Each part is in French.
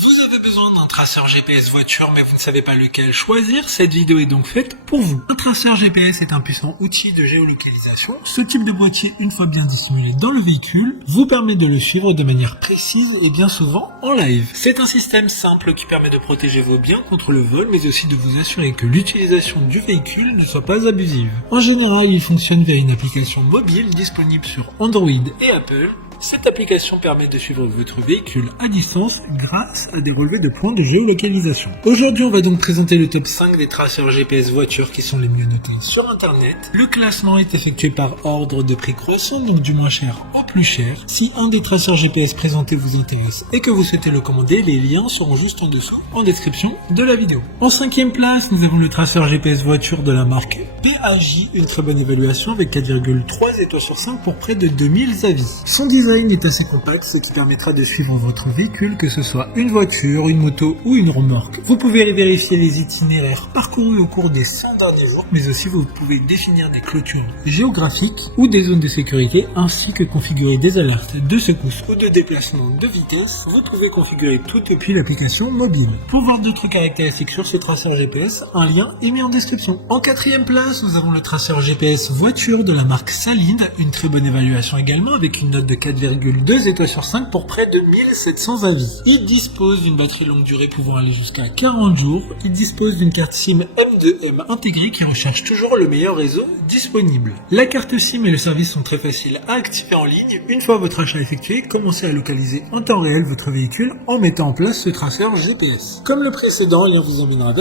Vous avez besoin d'un traceur GPS voiture mais vous ne savez pas lequel choisir, cette vidéo est donc faite pour vous. Un traceur GPS est un puissant outil de géolocalisation. Ce type de boîtier, une fois bien dissimulé dans le véhicule, vous permet de le suivre de manière précise et bien souvent en live. C'est un système simple qui permet de protéger vos biens contre le vol mais aussi de vous assurer que l'utilisation du véhicule ne soit pas abusive. En général, il fonctionne via une application mobile disponible sur Android et Apple. Cette application permet de suivre votre véhicule à distance grâce à des relevés de points de géolocalisation. Aujourd'hui, on va donc présenter le top 5 des traceurs GPS voitures qui sont les mieux notés sur internet. Le classement est effectué par ordre de prix croissant, donc du moins cher au plus cher. Si un des traceurs GPS présentés vous intéresse et que vous souhaitez le commander, les liens seront juste en dessous en description de la vidéo. En 5e place, nous avons le traceur GPS voiture de la marque PAJ, une très bonne évaluation avec 4,3 étoiles sur 5 pour près de 2000 avis. Son design est assez compact, ce qui permettra de suivre votre véhicule, que ce soit une voiture, une moto ou une remorque. Vous pouvez vérifier les itinéraires parcourus au cours des 100 derniers jours, mais aussi vous pouvez définir des clôtures géographiques ou des zones de sécurité, ainsi que configurer des alertes de secousse ou de déplacement de vitesse. Vous pouvez configurer tout depuis l'application mobile. Pour voir d'autres caractéristiques sur ce traceur GPS, un lien est mis en description. En 4e place, nous avons le traceur GPS voiture de la marque Salinde, une très bonne évaluation également avec une note de 4,2 étoiles sur 5 pour près de 1700 avis. Il dispose d'une batterie longue durée pouvant aller jusqu'à 40 jours. Il dispose d'une carte SIM M2M intégrée qui recherche toujours le meilleur réseau disponible. La carte SIM et le service sont très faciles à activer en ligne. Une fois votre achat effectué, commencez à localiser en temps réel votre véhicule en mettant en place ce traceur GPS. Comme le précédent, un lien vous emmènera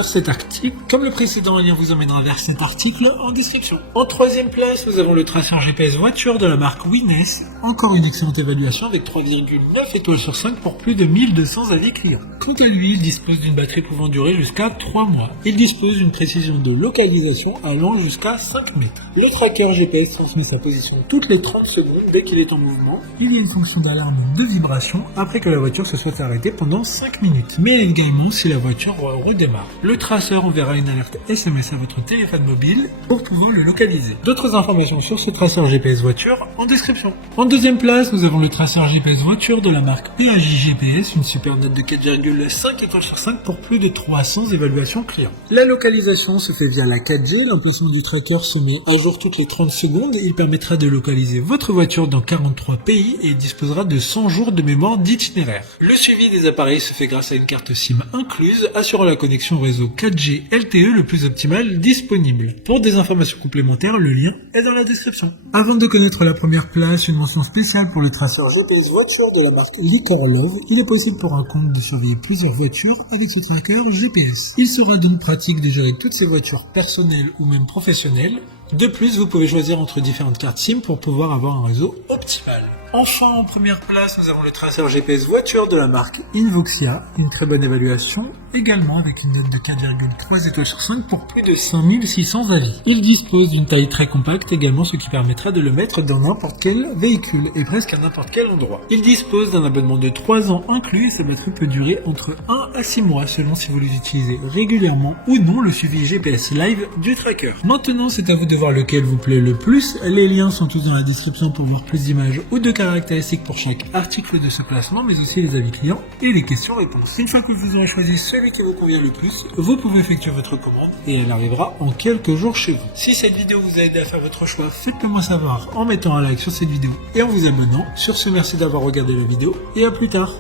vers cet article en description. En 3e place, nous avons le traceur GPS voiture de la marque Winess. Encore une excellente évaluation avec 3,9 étoiles sur 5 pour plus de 1200 avis clients. Quant à lui, il dispose d'une batterie pouvant durer jusqu'à 3 mois. Il dispose d'une précision de localisation allant jusqu'à 5 mètres. Le tracker GPS transmet sa position toutes les 30 secondes dès qu'il est en mouvement. Il y a une fonction d'alarme de vibration après que la voiture se soit arrêtée pendant 5 minutes, mais également si la voiture redémarre. Le traceur enverra une alerte SMS à votre téléphone mobile pour pouvoir le localiser. D'autres informations sur ce traceur GPS voiture en description. En 2e place, nous avons le traceur GPS voiture de la marque PAJ GPS, une super note de 4,5 étoiles sur 5 pour plus de 300 évaluations clients. La localisation se fait via la 4G, l'emplacement du tracker se met à jour toutes les 30 secondes, il permettra de localiser votre voiture dans 43 pays et il disposera de 100 jours de mémoire d'itinéraire. Le suivi des appareils se fait grâce à une carte SIM incluse, assurant la connexion au réseau 4G LTE le plus optimal disponible. Pour des informations complémentaires, le lien est dans la description. Avant de connaître la première place, une mention spéciale pour le traceur GPS voiture de la marque Liquor Love. Il est possible pour un compte de surveiller plusieurs voitures avec ce tracker GPS. Il sera donc pratique de gérer toutes ces voitures personnelles ou même professionnelles. De plus, vous pouvez choisir entre différentes cartes SIM pour pouvoir avoir un réseau optimal. Enfin, en première place, nous avons le traceur GPS voiture de la marque Invoxia, une très bonne évaluation, également avec une note de 4,3 étoiles sur 5 pour plus de 5600 avis. Il dispose d'une taille très compacte également, ce qui permettra de le mettre dans n'importe quel véhicule et presque à n'importe quel endroit. Il dispose d'un abonnement de 3 ans inclus et sa batterie peut durer entre 1 à 6 mois selon si vous l'utilisez régulièrement ou non le suivi GPS live du tracker. Maintenant, c'est à vous de voir lequel vous plaît le plus. Les liens sont tous dans la description pour voir plus d'images ou de caractéristiques pour chaque article de ce classement, mais aussi les avis clients et les questions-réponses. Une fois que vous aurez choisi celui qui vous convient le plus, vous pouvez effectuer votre commande et elle arrivera en quelques jours chez vous. Si cette vidéo vous a aidé à faire votre choix, faites-le moi savoir en mettant un like sur cette vidéo et en vous abonnant. Sur ce, merci d'avoir regardé la vidéo et à plus tard.